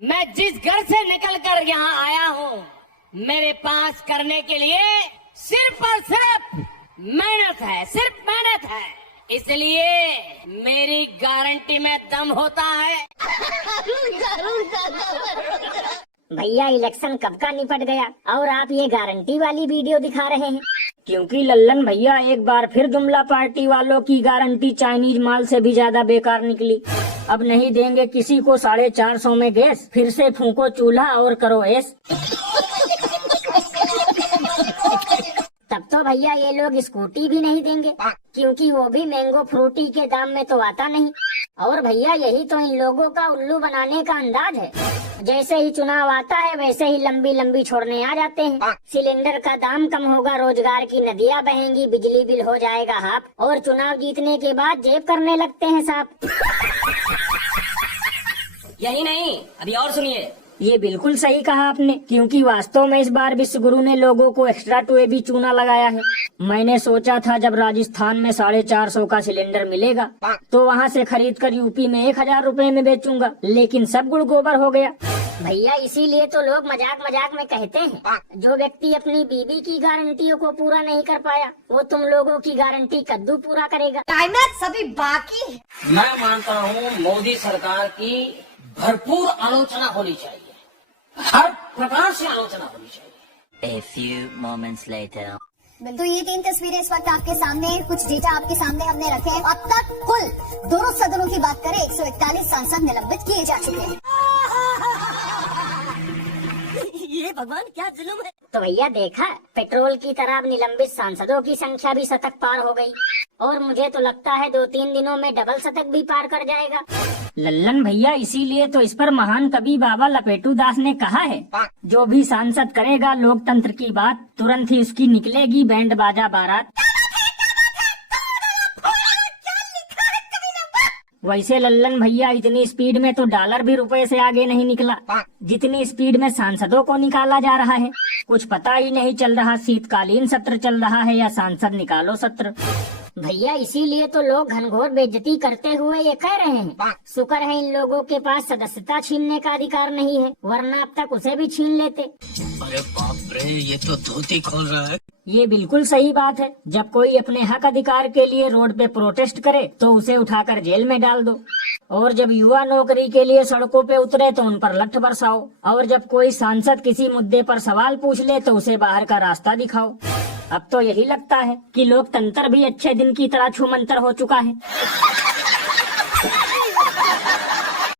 मैं जिस घर से निकल कर यहाँ आया हूँ, मेरे पास करने के लिए सिर्फ और सिर्फ मेहनत है, सिर्फ मेहनत है। इसलिए मेरी गारंटी में दम होता है। भैया इलेक्शन कब का निपट गया और आप ये गारंटी वाली वीडियो दिखा रहे हैं? क्योंकि लल्लन भैया एक बार फिर जुमला पार्टी वालों की गारंटी चाइनीज माल से भी ज्यादा बेकार निकली। अब नहीं देंगे किसी को 450 में गैस, फिर से फूंको चूल्हा और करो ऐस। तब तो भैया ये लोग स्कूटी भी नहीं देंगे, क्योंकि वो भी मैंगो फ्रूटी के दाम में तो आता नहीं। और भैया यही तो इन लोगों का उल्लू बनाने का अंदाज है। जैसे ही चुनाव आता है वैसे ही लंबी लंबी छोड़ने आ जाते हैं। सिलेंडर का दाम कम होगा, रोजगार की नदियां बहेंगी, बिजली बिल हो जाएगा हाफ, और चुनाव जीतने के बाद जेब करने लगते हैं साफ। यही नहीं, अभी और सुनिए। ये बिल्कुल सही कहा आपने, क्योंकि वास्तव में इस बार विश्व गुरु ने लोगों को एक्स्ट्रा टू भी चूना लगाया है। मैंने सोचा था जब राजस्थान में 450 का सिलेंडर मिलेगा तो वहाँ से खरीद कर यूपी में 1000 रुपए में बेचूंगा, लेकिन सब गुड़ गोबर हो गया। भैया इसीलिए तो लोग मजाक मजाक में कहते हैं, जो व्यक्ति अपनी बीबी की गारंटियों को पूरा नहीं कर पाया वो तुम लोगों की गारंटी कद्दू पूरा करेगा। टाइमर सभी बाकी। मैं मानता हूँ मोदी सरकार की भरपूर आलोचना होनी चाहिए, हर प्रकार से आलोचना होनी चाहिए। A few moments later. तो ये 3 तस्वीरें इस वक्त आपके सामने, कुछ डेटा आपके सामने हमने रखे हैं। अब तक कुल दोनों सदनों की बात करें 141 सांसद निलंबित किए जा चुके हैं। ये भगवान क्या जुल्म है। तो भैया देखा, पेट्रोल की तरह अब निलंबित सांसदों की संख्या भी शतक पार हो गई, और मुझे तो लगता है 2-3 दिनों में डबल शतक भी पार कर जाएगा। लल्लन भैया इसीलिए तो इस पर महान कवि बाबा लपेटू दास ने कहा है, जो भी सांसद करेगा लोकतंत्र की बात, तुरंत ही उसकी निकलेगी बैंड बाजा बारात। वैसे लल्लन भैया इतनी स्पीड में तो डॉलर भी रुपए से आगे नहीं निकला, जितनी स्पीड में सांसदों को निकाला जा रहा है। कुछ पता ही नहीं चल रहा शीतकालीन सत्र चल रहा है या सांसद निकालो सत्र। भैया इसीलिए तो लोग घनघोर बेइज्जती करते हुए ये कह रहे हैं, शुक्र है इन लोगों के पास सदस्यता छीनने का अधिकार नहीं है, वरना अब तक उसे भी छीन लेते। अरे बाप रे, ये तो धोती खोल रहा है। ये बिल्कुल सही बात है। जब कोई अपने हक अधिकार के लिए रोड पे प्रोटेस्ट करे तो उसे उठाकर जेल में डाल दो, और जब युवा नौकरी के लिए सड़कों पे उतरे तो उन पर लठ बरसाओ, और जब कोई सांसद किसी मुद्दे पर सवाल पूछ ले तो उसे बाहर का रास्ता दिखाओ। अब तो यही लगता है कि लोकतंत्र भी अच्छे दिन की तरह छूमंतर हो चुका है।